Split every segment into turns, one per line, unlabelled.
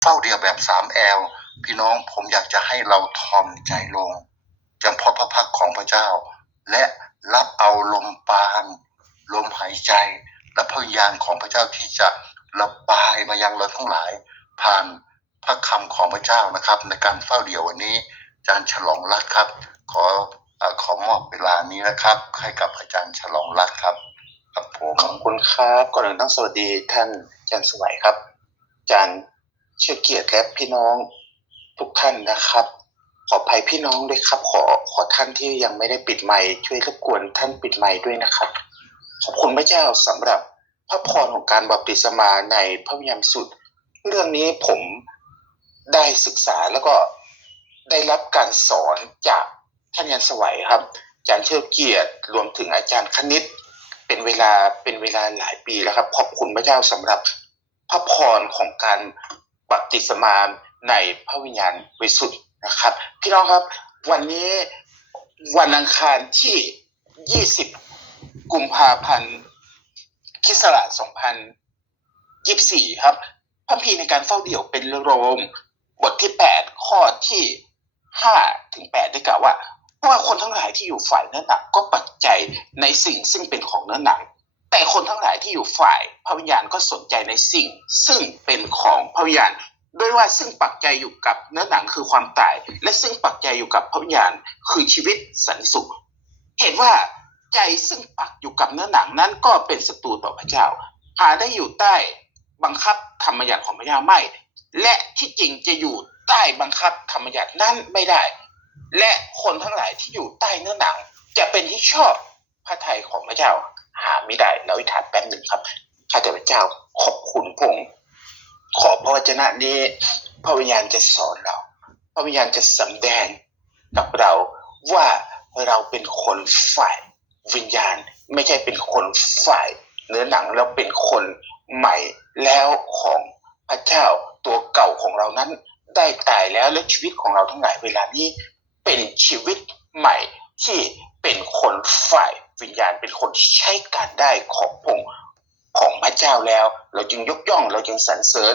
เฝ้าเดียวแบบสามแอลพี่น้องผมอยากจะให้เราทอมใจลงจำเพาะพระพักตร์ของพระเจ้า และรับเอาลมปาณลมหายใจ และพระวิญญาณของพระเจ้าที่จะระบายมายังเราทั้งหลาย ผ่านพระคำของพระเจ้านะครับ ในการเฝ้าเดี่ยววันนี้อาจารย์ฉลองรัตครับขออขอมอบเวลานี้นะครับ ให้กับอาจารย์ฉลองรัตครับครับผม
ขอบคุณครับก่อนอื่นต้องสวัสดีท่านอาจารย์สวัยครับอาจารย์ เชื่อเกียรติและพี่น้องทุกท่านนะครับ ขออภัยพี่น้องด้วยครับ ขอขอท่านที่ยังไม่ได้ปิดไมค์ช่วยรบกวนท่านปิดไมค์ด้วยนะครับ ขอบคุณพระเจ้าสำหรับพระพรของการบัพติศมาในพระวิญญาณสุทธิ์เรื่องนี้ผมได้ศึกษาแล้วก็ได้รับการสอนจากท่านอาจารย์สวัยครับอาจารย์เชื่อเกียรติรวมถึงอาจารย์คณิต เป็นเวลาเป็นเวลาหลายปีแล้วครับ ขอบคุณพระเจ้าสำหรับพระพรของการ บัพติศมาในพระวิญญาณบริสุทธิ์นะครับ พี่น้องครับวันนี้วันอังคารที่ 20 กุมภาพันธ์คริสตศักราช2024 ครับ พระคัมภีในการเฝ้าเดี่ยวเป็นโรม บทที่ 8 ข้อที่ 5 ถึง 8 ได้กล่าวว่าเพราะว่าคนทั้งหลายที่อยู่ฝ่ายเนื้อหนังก็ปักใจในสิ่งซึ่งเป็นของเนื้อหนัง แต่คนทั้งหลายที่อยู่ฝ่ายพระวิญญาณก็สนใจในสิ่ง ซึ่งเป็นของพระวิญญาณด้วยว่าซึ่งปักใจอยู่กับเนื้อหนังคือความตาย และซึ่งปักใจอยู่กับพระวิญญาณคือชีวิตสันติสุข เห็นว่าใจซึ่งปักอยู่กับเนื้อหนังนั้นก็เป็นศัตรูต่อพระเจ้า หาได้อยู่ใต้บังคับธรรมยัติของพระเจ้าไม่ และที่จริงจะอยู่ใต้บังคับธรรมยัตินั้นไม่ได้ และคนทั้งหลายที่อยู่ใต้เนื้อหนัง จะเป็นที่ชอบพระทัยของพระเจ้า หาไม่ได้เราอธิษฐานแป๊บหนึ่งครับข้าแต่พระเจ้าขอบคุณพงค์ขอพระวจนะนี้พระวิญญาณจะสอนเรา พระวิญญาณจะสำแดงกับเราว่าเราเป็นคนฝ่ายวิญญาณไม่ใช่เป็นคนฝ่ายเนื้อหนังเราเป็นคนใหม่แล้วของพระเจ้าตัวเก่าของเรานั้นได้ตายแล้วและชีวิตของเราทั้งหลายเวลานี้เป็นชีวิตใหม่ที่เป็นคนฝ่าย วิญญาณเป็นคนที่ใช้การได้ของพงค์ของพระเจ้าแล้ว เราจึงยกย่องเราจึงสรรเสริญ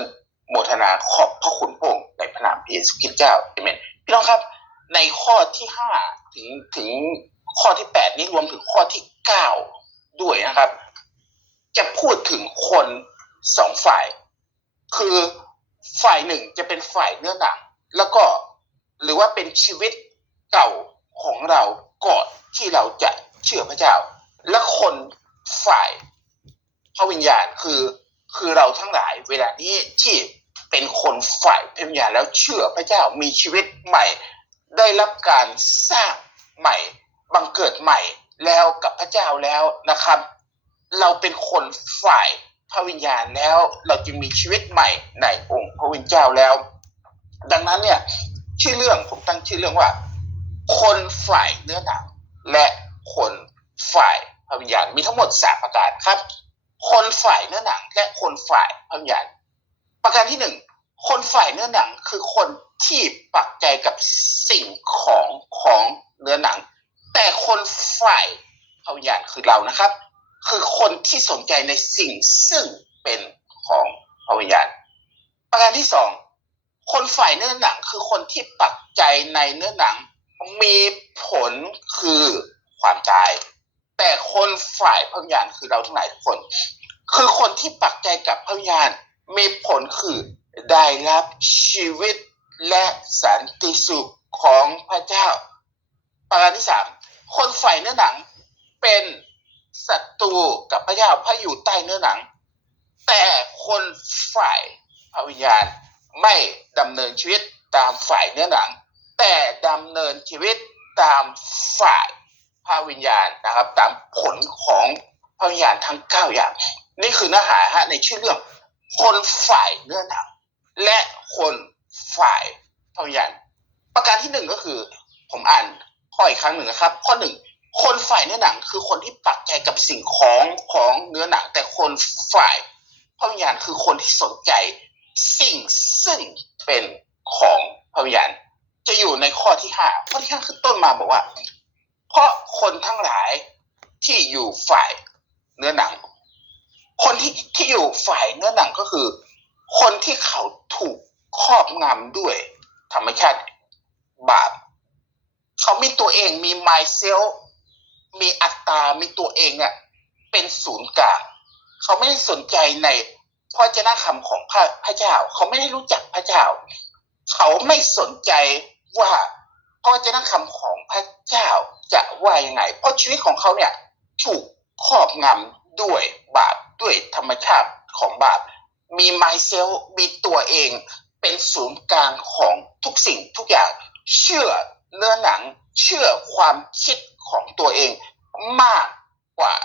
โมทนาขอบพระคุณพงค์ในพระนามพระเยซูคริสต์เจ้าเอเมนพี่น้องครับ ในข้อที่ห้าถึงถึงข้อที่แปดนี้รวมถึงข้อที่เก้าด้วยนะครับ จะพูดถึงคนสองฝ่าย คือฝ่ายหนึ่งจะเป็นฝ่ายเนื้อหนังแล้วก็หรือว่าเป็นชีวิตเก่าของเราก่อนที่เราจะ เชื่อพระเจ้า และคนฝ่ายพระวิญญาณคือคือเราทั้งหลายเวลานี้ที่เป็นคนฝ่ายพระวิญญาณแล้วเชื่อพระเจ้ามีชีวิตใหม่ ได้รับการสร้างใหม่บังเกิดใหม่แล้วกับพระเจ้าแล้วนะครับ เราเป็นคนฝ่ายพระวิญญาณแล้ว เราจึงมีชีวิตใหม่ในองค์พระวิญญาณแล้ว ดังนั้นเนี่ยชื่อเรื่องผมตั้งชื่อเรื่องว่า คนฝ่ายเนื้อหนังและ คนฝ่ายพระวิญญาณมีทั้งหมดสามประการครับ คนฝ่ายเนื้อหนังและคนฝ่ายพระวิญญาณประการที่หนึ่งคนฝ่ายเนื้อหนังคือคนที่ปักใจกับสิ่งของของเนื้อหนัง แต่คนฝ่ายพระวิญญาณคือเรานะครับ คือคนที่สนใจในสิ่งซึ่งเป็นของพระวิญญาณประการที่สองคนฝ่ายเนื้อหนังคือคนที่ปักใจในเนื้อหนัง มีผลคือ ความตาย แต่คนฝ่ายพระวิญญาณคือเราทั้งหลายทุกคน คือคนที่ปักใจกับพระวิญญาณมีผลคือได้รับชีวิตและสันติสุขของพระเจ้า ประการที่สามคนฝ่ายเนื้อหนังเป็นศัตรูกับพระเจ้าพระอยู่ใต้เนื้อหนัง แต่คนฝ่ายพระวิญญาณไม่ดำเนินชีวิตตามฝ่ายเนื้อหนัง แต่ดำเนินชีวิตตามฝ่าย พระวิญญาณนะครับ ตามผลของพระวิญญาณทั้งเก้าอย่าง นี่คือเนื้อหาฮะในชื่อเรื่อง คนฝ่ายเนื้อหนัง และคนฝ่ายพระวิญญาณประการที่หนึ่งก็คือ ผมอ่านข้ออีกครั้งหนึ่งนะครับ ข้อหนึ่งคนฝ่ายเนื้อหนังคือคนที่ปักใจกับสิ่งของของเนื้อหนัง แต่คนฝ่ายพระวิญญาณคือคนที่สนใจสิ่งซึ่งเป็นของพระวิญญาณจะอยู่ในข้อที่ห้าข้อที่ห้าขึ้นต้นมาบอกว่า เพราะคนทั้งหลายที่อยู่ฝ่ายเนื้อหนัง คนที่ที่อยู่ฝ่ายเนื้อหนังก็คือ คนที่เขาถูกครอบงำด้วย ธรรมชาติบาปเขามีตัวเองมี myself มีอัตตา มีตัวเองเนี่ยเป็นศูนย์กลางเขาไม่ได้สนใจในพระเจ้าคำของพระพระเจ้า เขาไม่ได้รู้จักพระเจ้า เขาไม่สนใจว่าพระเจ้าคำของพระเจ้าจะว่ายังไง เพราะชีวิตของเขาเนี่ยถูกครอบงำด้วยบาปด้วยธรรมชาติของบาปมี myself มีตัวเองเป็นศูนย์กลางของทุกสิ่งทุกอย่าง เชื่อเนื้อหนังเชื่อความคิดของตัวเองมากกว่า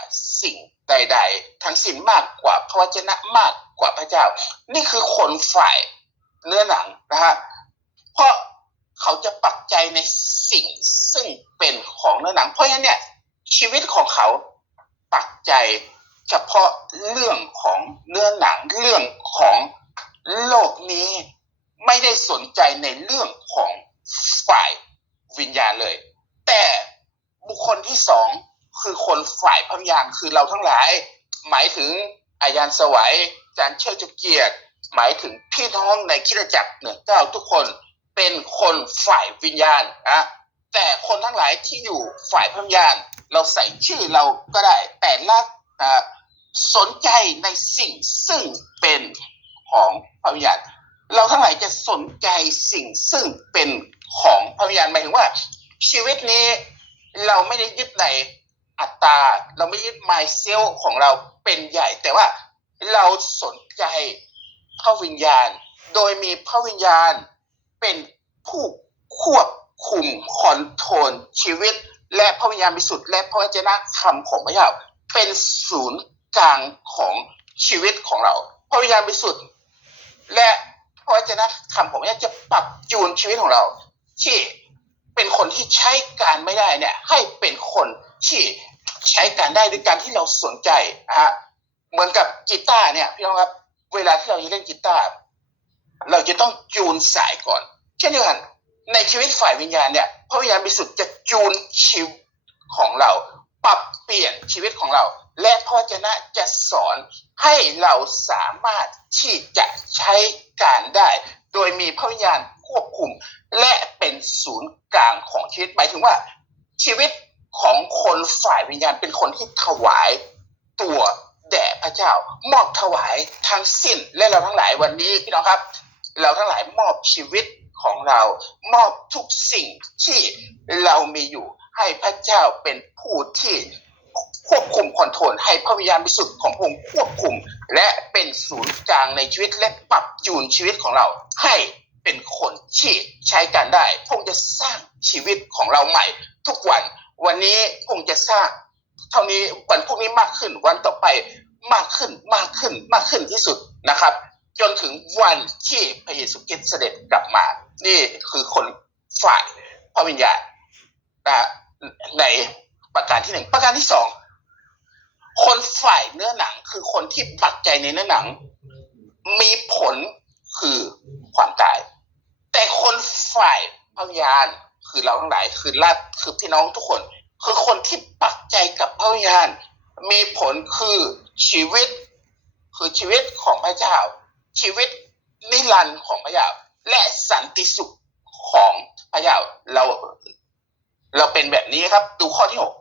สิ่งใด ๆ ทั้งสิ้นมากกว่าพระวจนะมากกว่าพระเจ้า นี่คือคนฝ่ายเนื้อหนังนะฮะเพราะ เขาจะปักใจในสิ่งซึ่งเป็นของเนื้อหนัง เพราะฉะนั้นเนี่ยชีวิตของเขาปักใจเฉพาะเรื่องของเนื้อหนังเรื่องของโลกนี้ไม่ได้สนใจในเรื่องของฝ่ายวิญญาณเลย แต่บุคคลที่สองคือคนฝ่ายพระวิญญาณคือเราทั้งหลาย หมายถึงอาจารย์สวัยอาจารย์เชิดจุเกียรติ หมายถึงพี่น้องในคริสตจักรเหนือเก้าทุกคน เป็นคนฝ่ายวิญญาณนะแต่คนทั้งหลายที่อยู่ฝ่ายพระวิญญาณ เราใส่ชื่อเราก็ได้ แต่ละนะสนใจในสิ่งซึ่งเป็นของพระวิญญาณ เราทั้งหลายจะสนใจสิ่งซึ่งเป็นของพระวิญญาณหมายถึงว่า ชีวิตนี้เราไม่ได้ยึดในอัตตา เราไม่ยึด myself ของเราเป็นใหญ่ แต่ว่าเราสนใจพระวิญญาณ โดยมีพระวิญญาณ เป็นผู้ควบคุมคอนโทรลชีวิต และพระวิญญาณบริสุทธิ์และพระวจนะคำของพระเจ้าเป็นศูนย์กลางของชีวิตของเรา พระวิญญาณบริสุทธิ์และพระวจนะคำของพระเจ้าจะปรับจูนชีวิตของเรา ที่เป็นคนที่ใช้การไม่ได้เนี่ย ให้เป็นคนที่ใช้การได้ด้วยการที่เราสนใจนะฮะเหมือนกับกีตาร์เนี่ยพี่น้องครับเวลาที่เราจะเล่นกีตาร์ เราจะต้องจูนสายก่อน เช่นเดียวกันในชีวิตฝ่ายวิญญาณเนี่ยพระวิญญาณบริสุทธิ์จะจูนชีวิตของเรา ปรับเปลี่ยนชีวิตของเรา และพระวจนะจะสอนให้เราสามารถที่จะใช้การได้ โดยมีพระวิญญาณควบคุม และเป็นศูนย์กลางของชีวิตหมายถึงว่า ชีวิตของคนฝ่ายวิญญาณเป็นคนที่ถวายตัวแด่พระเจ้ามอบถวายทั้งสิ้นและเราทั้งหลายวันนี้พี่น้องครับ เราทั้งหลายมอบชีวิตของเรา มอบทุกสิ่งที่เรามีอยู่ให้พระเจ้าเป็นผู้ที่ควบคุมคอนโทรลให้พระวิญญาณบริสุทธิ์ของพระองค์ควบคุม และเป็นศูนย์กลางในชีวิตและปรับจูนชีวิตของเรา ให้เป็นคนที่ใช้การได้พระองค์จะสร้างชีวิตของเราใหม่ ทุกวันวันนี้พระองค์จะสร้าง เท่านี้วันพรุ่งนี้มากขึ้นวันต่อไปมากขึ้นมากขึ้นมากขึ้นที่สุดนะครับ จนถึงวันที่พระเยซูคริสต์เสด็จกลับมา นี่คือคนฝ่ายพระวิญญาณนะในประการที่หนึ่งประการที่สองคนฝ่ายเนื้อหนังคือคนที่ปักใจในเนื้อหนัง มีผลคือความตาย แต่คนฝ่ายพระวิญญาณคือเราทั้งหลายคือรัฐคือพี่น้องทุกคน คือคนที่ปักใจกับพระวิญญาณ มีผลคือชีวิต คือชีวิตของพระเจ้า ชีวิตนิรันดร์ของพระเจ้าและสันติสุขของพระเจ้าเรา เราเป็นแบบนี้ครับ ดูข้อที่หก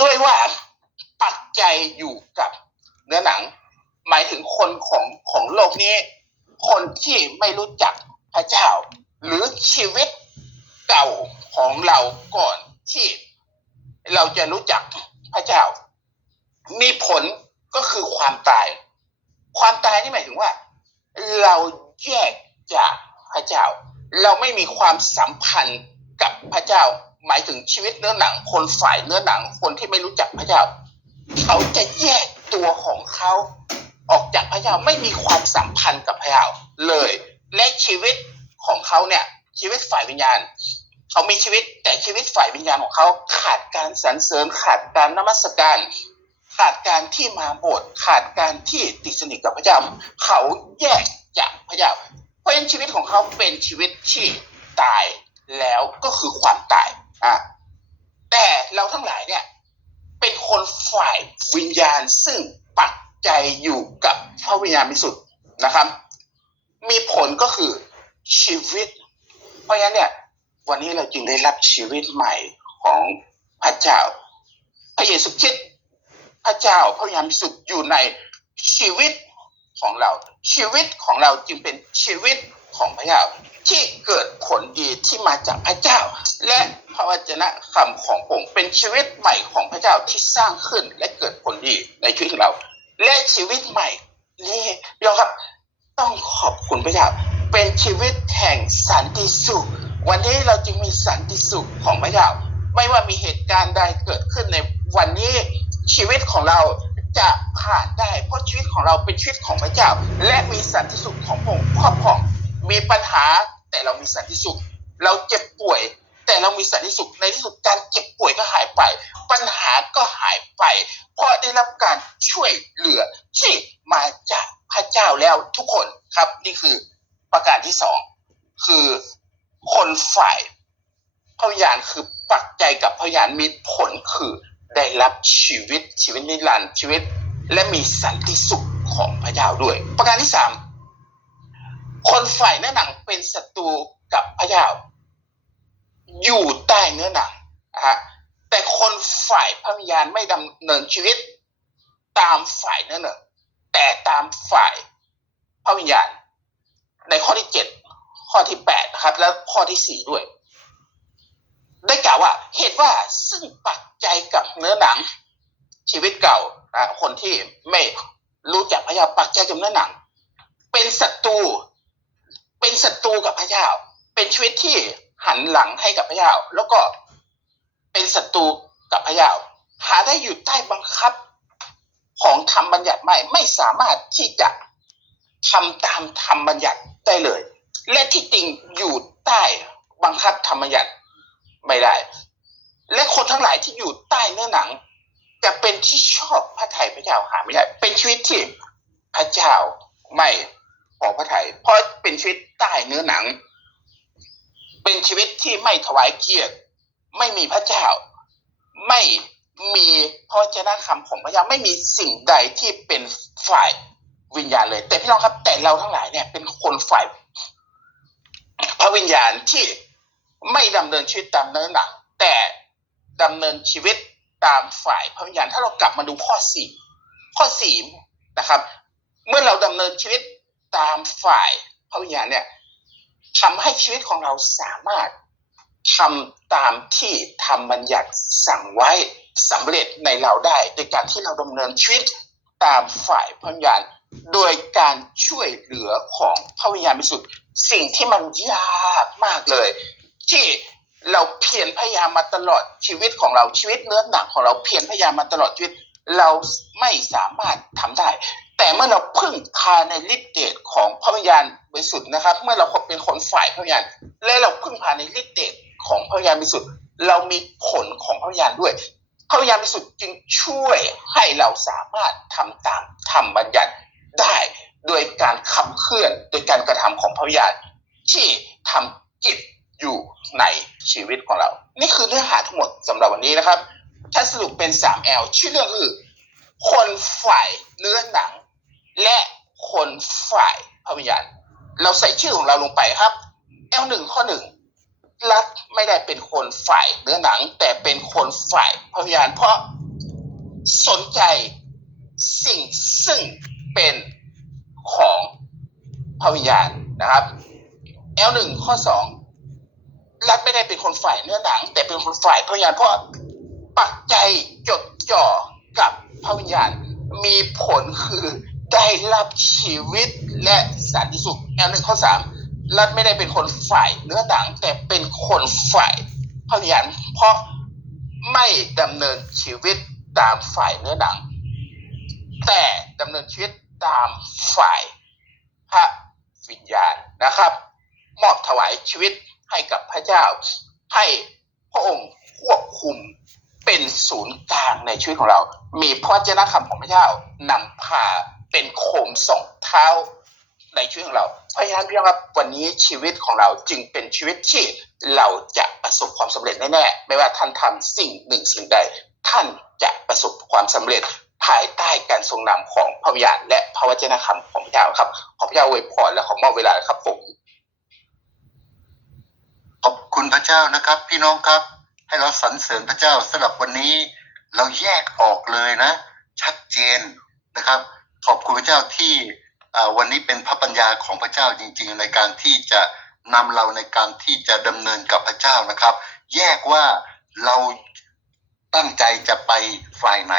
ด้วยว่าปักใจอยู่กับเนื้อหนัง หมายถึงคนของของโลกนี้ คนที่ไม่รู้จักพระเจ้า หรือชีวิตเก่าของเราก่อนที่เราจะรู้จักพระเจ้า มีผลก็คือความตาย ความตายนี่หมายถึงว่า เราแยกจากพระเจ้า เราไม่มีความสัมพันธ์กับพระเจ้า หมายถึงชีวิตเนื้อหนัง คนฝ่ายเนื้อหนัง คนที่ไม่รู้จักพระเจ้า เขาจะแยกตัวของเขาออกจากพระเจ้าไม่มีความสัมพันธ์กับพระเจ้าเลย และชีวิตของเขาเนี่ยชีวิตฝ่ายวิญญาณ เขามีชีวิตแต่ชีวิตฝ่ายวิญญาณของเขาขาดการสรรเสริญขาดการนมัสการ ขาดการที่มาโบสถ์ขาดการที่ติดสนิทกับพระเจ้า เขาแยกจากพระเจ้า เพราะฉะนั้นชีวิตของเขาเป็นชีวิตที่ตายแล้วก็คือความตายอะแต่เราทั้งหลายเนี่ย เป็นคนฝ่ายวิญญาณซึ่งปักใจอยู่กับพระวิญญาณบริสุทธิ์นะครับ มีผลก็คือชีวิต เพราะฉะนั้นเนี่ย วันนี้เราจึงได้รับชีวิตใหม่ของพระเจ้าพระเยซูคริสต์ พระเจ้าพระยามสุขอยู่ในชีวิตของเรา ชีวิตของเราจึงเป็นชีวิตของพระเจ้า ที่เกิดผลดีที่มาจากพระเจ้า และพระวจนะคำของผมเป็นชีวิตใหม่ของพระเจ้าที่สร้างขึ้นและเกิดผลดีในชีวิตเรา และชีวิตใหม่นี่พี่น้อครับต้องขอบคุณพระเจ้าเป็นชีวิตแห่งสันติสุข วันนี้เราจึงมีสันติสุขของพระเจ้า ไม่ว่ามีเหตุการณ์ใดเกิดขึ้นในวันนี้ ชีวิตของเราจะผ่านได้ เพราะชีวิตของเราเป็นชีวิตของพระเจ้า และมีสันติสุขของพระองค์ครอบครองมีปัญหาแต่เรามีสันติสุข เราเจ็บป่วย แต่เรามีสันติสุขในที่สุดการเจ็บป่วยก็หายไป ปัญหาก็หายไป เพราะได้รับการช่วยเหลือที่มาจากพระเจ้าแล้วทุกคนครับ นี่คือประการที่สองคือคนฝ่ายพระวิญญาณคือปักใจกับพระวิญญาณมีผลคือ ได้รับชีวิตชีวิตนิรันดร์ชีวิต และมีสันติสุขของพระเจ้าด้วย ประการที่สามคนฝ่ายเนื้อหนังเป็นศัตรูกับพระเจ้า อยู่ใต้เนื้อหนังนะฮะแต่คนฝ่ายพระวิญญาณไม่ดำเนินชีวิต ตามฝ่ายเนื้อหนังแต่ตามฝ่ายพระวิญญาณ ในข้อที่เจ็ดข้อที่แปดนะครับ แล้วข้อที่สี่ด้วย ได้กล่าวว่าเหตุว่าซึ่งปักใจกับเนื้อหนัง ชีวิตเก่านะคนที่ไม่รู้จักพระเจ้าปักใจกับเนื้อหนัง เป็นศัตรูเป็นศัตรูกับพระเจ้า เป็นชีวิตที่หันหลังให้กับพระเจ้า แล้วก็เป็นศัตรูกับพระเจ้า หาได้อยู่ใต้บังคับของธรรมบัญญัติไม่ไม่สามารถที่จะทำตามธรรมบัญญัติได้เลย และที่จริงอยู่ใต้บังคับธรรมบัญญัติ ไม่ได้ และคนทั้งหลายที่อยู่ใต้เนื้อหนัง จะเป็นที่ชอบพระทัยพระเจ้าหาไม่ได้ เป็นชีวิตที่พระเจ้าไม่พอพระทัยเพราะเป็นชีวิตใต้เนื้อหนัง เป็นชีวิตที่ไม่ถวายเกียรติ ไม่มีพระเจ้า ไม่มีพระเจ้าคำของพระเจ้าไม่มีสิ่งใดที่เป็นฝ่ายวิญญาณเลย แต่พี่น้องครับ แต่เราทั้งหลายเนี่ย เป็นคนฝ่ายพระวิญญาณที่ ไม่ดำเนินชีวิตตามเนื้อหนัง แต่ดำเนินชีวิตตามฝ่ายพระวิญญาณถ้าเรากลับมาดูข้อสี่ข้อสี่นะครับ เมื่อเราดำเนินชีวิตตามฝ่ายพระวิญญาณเนี่ยทำให้ชีวิตของเราสามารถทำตามที่ทำบัญญัติสั่งไว้สำเร็จในเราได้โดยการที่เราดำเนินชีวิตตามฝ่ายพระวิญญาณโดยการช่วยเหลือของพระวิญญาณบริสุทธิ์สิ่งที่มันยากมากเลย ที่เราเพียรพยายามมาตลอดชีวิตของเราชีวิตเนื้อหนังของเราเพียรพยายามมาตลอดชีวิต เราไม่สามารถทำได้ แต่เมื่อเราพึ่งพาในฤทธิเดชของพระวิญญาณบริสุทธิ์นะครับ เมื่อเราเป็นคนฝ่ายพระวิญญาณและเราพึ่งพาในฤทธิเดชของพระวิญญาณบริสุทธิ์เรามีผลของพระวิญญาณด้วยพระวิญญาณบริสุทธิ์จึงช่วยให้เราสามารถทำตามธรรมบัญญัติได้โดยการขับเคลื่อนโดยการกระทำของพระวิญญาณที่ทำกิจู่ในชีวิตของเรา นี่คือเนื้อหาทั้งหมดสำหรับวันนี้นะครับถ้าสรุปเป็น 3L ชื่อเรื่องคือ คนฝ่ายเนื้อหนัง และคนฝ่ายพวิญญาณเราใส่ชื่อของเราลงไปครับ L1 ข้อหนึ่งรัฐไม่ได้เป็นคนฝ่ายเนื้อหนัง แต่เป็นคนฝ่ายพวิญญาณเพราะสนใจสิ่งซึ่งเป็นของพวิญญาณนะครับ L1 ข้อ2 คนฝ่ายเนื้อหนัง แต่เป็นคนฝ่ายพระวิญญาณเพราะปักใจจดจ่อกับพระวิญญาณ มีผลคือได้รับชีวิตและสันติสุข L1 ข้อสามรัฐไม่ได้เป็นคนฝ่ายเนื้อหนัง แต่เป็นคนฝ่ายพระวิญญาณเพราะไม่ดำเนินชีวิตตามฝ่ายเนื้อหนัง แต่ดำเนินชีวิตตามฝ่ายพระวิญญาณนะครับ มอบถวายชีวิตให้กับพระเจ้า ให้พระองค์ควบคุมเป็นศูนย์กลางในชีวิตของเรา มีพระเจ้าคำของพระเจ้านำพาเป็นโคมส่องเท้าในชีวิตของเราเพราะฉะนั้นพี่น้องครับวันนี้ชีวิตของเราจึงเป็นชีวิตที่เราจะประสบความสำเร็จแน่ๆไม่ว่าท่านทำสิ่งหนึ่งสิ่งใด ท่านจะประสบความสำเร็จภายใต้การทรงนำของพระวิญญาณและพระวจนะคำของพระเจ้าครับ ขอพระเจ้าอวยพรและขอมอบเวลาครับผม
คุณพระเจ้านะครับ พี่น้องครับ ให้เราสรรเสริญพระเจ้าสำหรับวันนี้ เราแยกออกเลยนะ ชัดเจนนะครับ ขอบคุณพระเจ้าที่วันนี้เป็นพระปัญญาของพระเจ้าจริง ๆ ในการที่จะนำเราในการที่จะดำเนินกับพระเจ้านะครับ แยกว่าเราตั้งใจจะไปฝ่ายไหน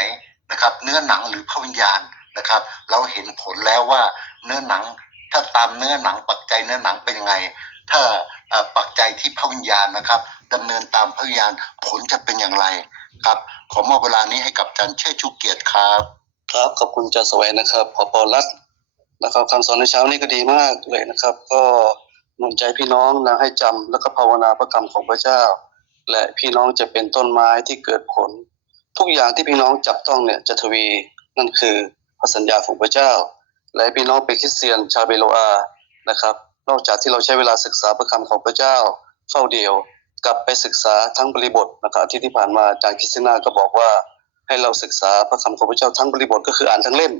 นะครับ เนื้อหนังหรือพระวิญญาณนะครับ เราเห็นผลแล้วว่าเนื้อหนังถ้าตามเนื้อหนังปักใจเนื้อหนังเป็นยังไง ถ้าปักใจที่พระวิญญาณนะครับดำเนินตามพระวิญญาณผลจะเป็นอย่างไรครับ ขอมอบเวลานี้ให้กับอาจารย์เชิดชูเกียรติครับ
ครับขอบคุณอาจารย์แสวงนะครับพอปอรัตนนะครับคำสอนในเช้านี้ก็ดีมากเลยนะครับ ก็หนุนใจพี่น้องนะให้จำแล้วก็ภาวนาพระคำของพระเจ้า และพี่น้องจะเป็นต้นไม้ที่เกิดผล ทุกอย่างที่พี่น้องจับต้องเนี่ยจะทวีนั่นคือพระสัญญาของพระเจ้า และพี่น้องเป็นคริสเตียนชาวเบโลอานะครับ นอกจากที่เราใช้เวลาศึกษาพระคำของพระเจ้าเฝ้าเดียว กลับไปศึกษาทั้งบริบทนะครับที่ที่ผ่านมาอาจารย์คิสนาก็บอกว่า ให้เราศึกษาพระคำของพระเจ้าทั้งบริบทก็คืออ่านทั้งเล่ม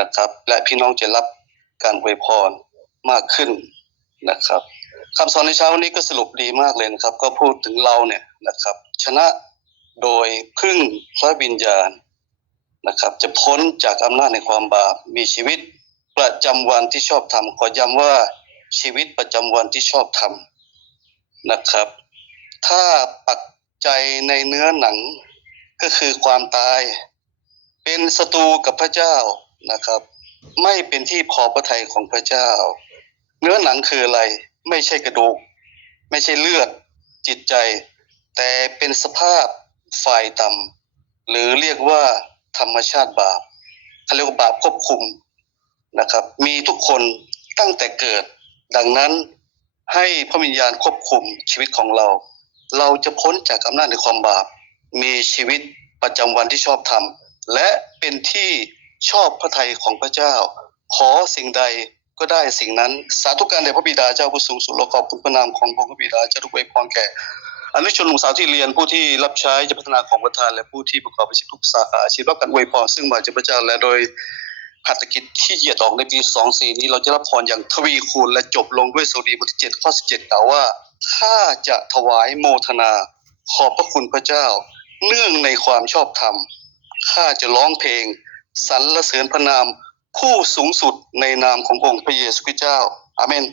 นะครับ และพี่น้องจะรับการอวยพรมากขึ้นนะครับคำสอนในเช้าวันนี้ก็สรุปดีมากเลยนะครับ ก็พูดถึงเราเนี่ยนะครับ ชนะโดยพึ่งพระวิญญาณนะครับ จะพ้นจากอำนาจในความบาปมีชีวิตประจำวันที่ชอบทำขอย้ำว่า ชีวิตประจำวันที่ชอบทำนะครับ ถ้าปักใจในเนื้อหนังก็คือความตาย เป็นศัตรูกับพระเจ้านะครับ ไม่เป็นที่พอพระทัยของพระเจ้า เนื้อหนังคืออะไร ไม่ใช่กระดูก ไม่ใช่เลือดจิตใจ แต่เป็นสภาพฝ่ายต่ำหรือเรียกว่าธรรมชาติบาปเขาเรียกว่าบาปควบคุมนะครับ มีทุกคนตั้งแต่เกิด ดังนั้นให้พระวิญญาณควบคุมชีวิตของเรา เราจะพ้นจากอำนาจในความบาป มีชีวิตประจำวันที่ชอบธรรมและเป็นที่ชอบพระทัยของพระเจ้า ขอสิ่งใดก็ได้สิ่งนั้น สาธุการแด่พระบิดาเจ้าผู้สูงสุดเราขอบคุณพระนามของพระบิดาเจ้าทุกเวพรแก่อนุชนหนุ่มสาวที่เรียนผู้ที่รับใช้จะพัฒนาของประธานและผู้ที่ประกอบอาชีพทุกสาขาอาชีพรับการอวยพรซึ่งมาจากพระเจ้าและโดย หัตถกิจที่เหยียดออกในปี 24 นี้เราจะรับพรอย่างทวีคูณและจบลงด้วยสดีบทที่7ข้อ 17 กล่าวว่าข้าจะถวายโมทนา ขอบพระคุณพระเจ้า เนื่องในความชอบธรรมข้าจะร้องเพลงสรรเสริญพระนามผู้สูงสุดในนามขององค์พระเยซูคริสต์เจ้าอาเมน